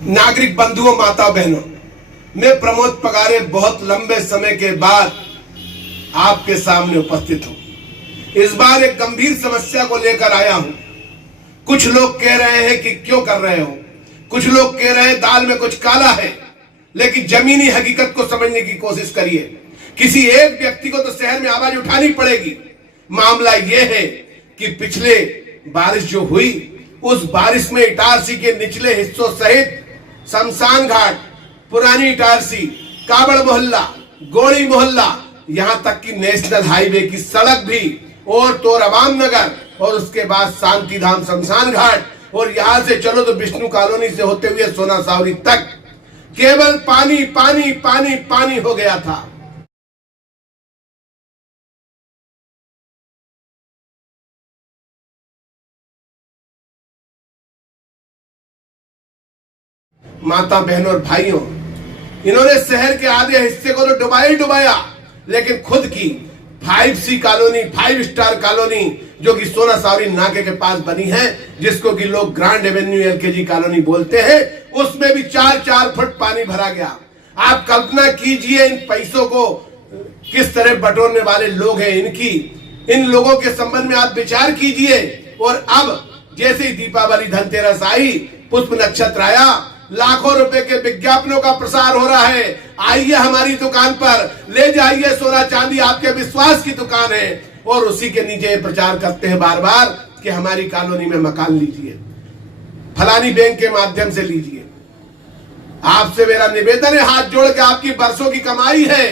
नागरिक बंधुओं, माता बहनों, मैं प्रमोद पगारे बहुत लंबे समय के बाद आपके सामने उपस्थित हूं। इस बार एक गंभीर समस्या को लेकर आया हूं। कुछ लोग कह रहे हैं कि क्यों कर रहे हो, कुछ लोग कह रहे हैं दाल में कुछ काला है, लेकिन जमीनी हकीकत को समझने की कोशिश करिए। किसी एक व्यक्ति को तो शहर में आवाज उठानी पड़ेगी। मामला यह है कि पिछले बारिश जो हुई, उस बारिश में इटारसी के निचले हिस्सों सहित शमशान घाट, पुरानी इटारसी, काबड़ मोहल्ला, गोड़ी मोहल्ला, यहां तक कि नेशनल हाईवे की सड़क भी, और तो रवाम नगर, और उसके बाद शांति धाम शमशान घाट, और यहां से चलो तो विष्णु कॉलोनी से होते हुए सोना सावरी तक केवल पानी पानी पानी पानी हो गया था। माता बहनों और भाइयों, इन्होंने शहर के आधे हिस्से को तो डुबाया ही डुबाया, लेकिन खुद की 5C कॉलोनी, 5 स्टार कॉलोनी, जो कि सोना सावरी नाके के पास बनी है, जिसको कि लोग ग्रांड एवेन्यू LKG कॉलोनी बोलते हैं, उसमें भी 4-4 फुट पानी भरा गया। आप कल्पना कीजिए इन पैसों को किस तरह बटोरने वाले लोग हैं। इन लोगों के संबंध में आप विचार कीजिए। और अब जैसे ही दीपावली, धनतेरस आई, पुष्प नक्षत्र आया, लाखों रुपए के विज्ञापनों का प्रसार हो रहा है। आइए हमारी दुकान पर, ले जाइए सोना चांदी, आपके विश्वास की दुकान है। और उसी के नीचे प्रचार करते हैं बार बार कि हमारी कॉलोनी में मकान लीजिए, फलानी बैंक के माध्यम से लीजिए। आपसे मेरा निवेदन है, हाथ जोड़ के, आपकी बरसों की कमाई है।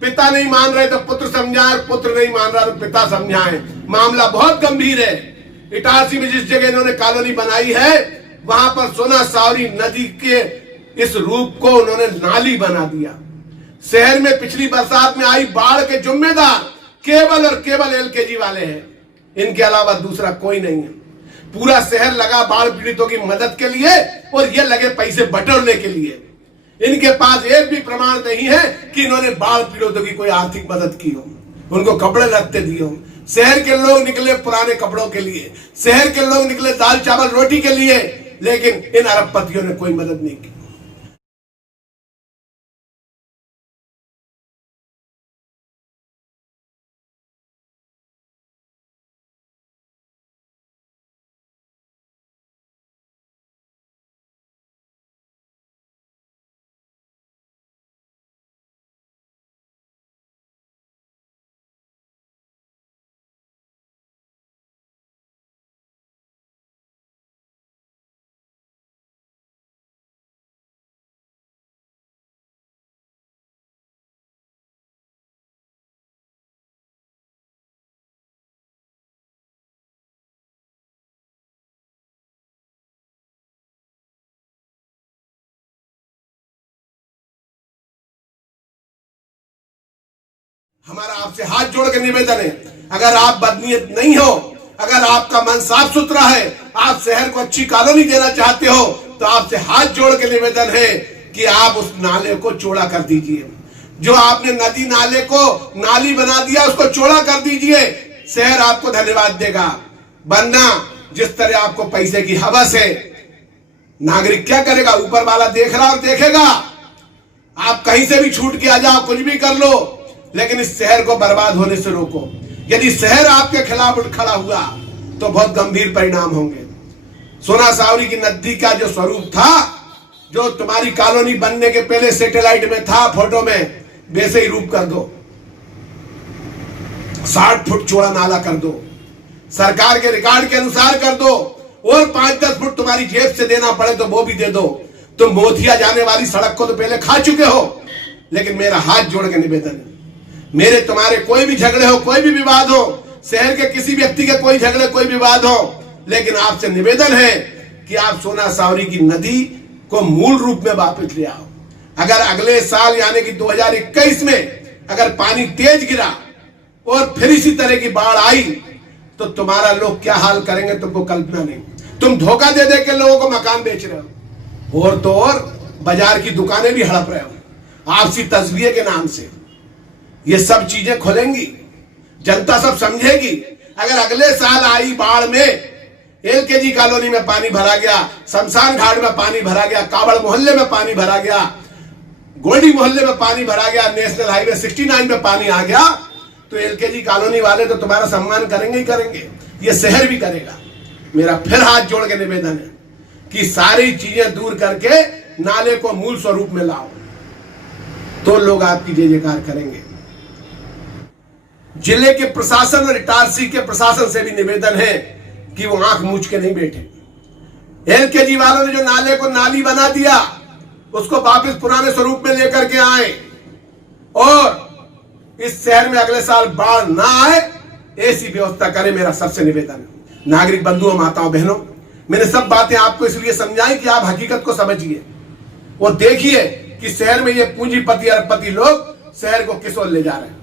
पिता नहीं मान रहे तो पुत्र समझाए, पुत्र नहीं मान रहा तो पिता समझाए। मामला बहुत गंभीर है। इटारसी में जिस जगह इन्होंने कॉलोनी बनाई है, वहां पर सोना सावरी नदी के इस रूप को उन्होंने नाली बना दिया। शहर में पिछली बरसात में आई बाढ़ के जिम्मेदार केवल और केवल LKG वाले हैं। इनके अलावा दूसरा कोई नहीं है। पूरा शहर लगा बाढ़ पीड़ितों की मदद के लिए, और ये लगे पैसे बटोरने के लिए। इनके पास एक भी प्रमाण नहीं है कि इन्होंने बाढ़ पीड़ितों की कोई आर्थिक मदद की हो, उनको कपड़े लत्ते दिए हो। शहर के लोग निकले पुराने कपड़ों के लिए, शहर के लोग निकले दाल चावल रोटी के लिए, लेकिन इन अरबपतियों ने कोई मदद नहीं की। हमारा आपसे हाथ जोड़ के निवेदन है, अगर आप बदनीयत नहीं हो, अगर आपका मन साफ सुथरा है, आप शहर को अच्छी कॉलोनी देना चाहते हो, तो आपसे हाथ जोड़ के निवेदन है कि आप उस नाले को चौड़ा कर दीजिए। जो आपने नदी नाले को नाली बना दिया, उसको चौड़ा कर दीजिए। शहर आपको धन्यवाद देगा। वरना जिस तरह आपको पैसे की हवस है, नागरिक क्या करेगा? ऊपर वाला देख रहा और देखेगा। आप कहीं से भी छूट के आ जाओ, कुछ भी कर लो, लेकिन इस शहर को बर्बाद होने से रोको। यदि शहर आपके खिलाफ उठ खड़ा हुआ तो बहुत गंभीर परिणाम होंगे। सोना सावरी की नदी का जो स्वरूप था, जो तुम्हारी कॉलोनी बनने के पहले सैटेलाइट में था, फोटो में, वैसे ही रूप कर दो। 60 फुट चौड़ा नाला कर दो, सरकार के रिकॉर्ड के अनुसार कर दो, और 5-10 फुट तुम्हारी जेब से देना पड़े तो वो भी दे दो। तुम मोतिया जाने वाली सड़क को तो पहले खा चुके हो। लेकिन मेरा हाथ जोड़ के निवेदन है, मेरे तुम्हारे कोई भी झगड़े हो, कोई भी विवाद हो, शहर के किसी व्यक्ति के कोई झगड़े, कोई विवाद हो, लेकिन आपसे निवेदन है कि आप सोना सावरी की नदी को मूल रूप में वापस ले आओ। अगर अगले साल यानी कि 2021 में अगर पानी तेज गिरा और फिर इसी तरह की बाढ़ आई, तो तुम्हारा लोग क्या हाल करेंगे तुमको कल्पना नहीं। तुम धोखा दे दे के लोगों को मकान बेच रहे हो, और तो और बाजार की दुकानें भी हड़प रहे हो आपसी तस्वीर के नाम से। ये सब चीजें खुलेंगी, जनता सब समझेगी। अगर अगले साल आई बाढ़ में एलकेजी कॉलोनी में पानी भरा गया, शमशान घाट में पानी भरा गया, कावड़ मोहल्ले में पानी भरा गया, गोल्डी मोहल्ले में पानी भरा गया, नेशनल हाईवे 69 में पानी आ गया, तो एलकेजी कॉलोनी वाले तो तुम्हारा सम्मान करेंगे ही करेंगे, ये शहर भी करेगा। मेरा फिर हाथ जोड़ के निवेदन है कि सारी चीजें दूर करके नाले को मूल स्वरूप में लाओ, तो लोग आपकी जय जयकार करेंगे। जिले के प्रशासन और इटारसी के प्रशासन से भी निवेदन है कि वो आंख मूंछ के नहीं बैठे। एलकेजी वालों ने जो नाले को नाली बना दिया, उसको वापस पुराने स्वरूप में लेकर के आए और इस शहर में अगले साल बाढ़ ना आए, ऐसी व्यवस्था करें, मेरा सबसे निवेदन है। नागरिक बंधुओं, माताओं, बहनों, मैंने सब बातें आपको इसलिए समझाई कि आप हकीकत को समझिए और देखिए कि शहर में ये पूंजीपति अरबपति लोग शहर को किस ओर ले जा रहे हैं।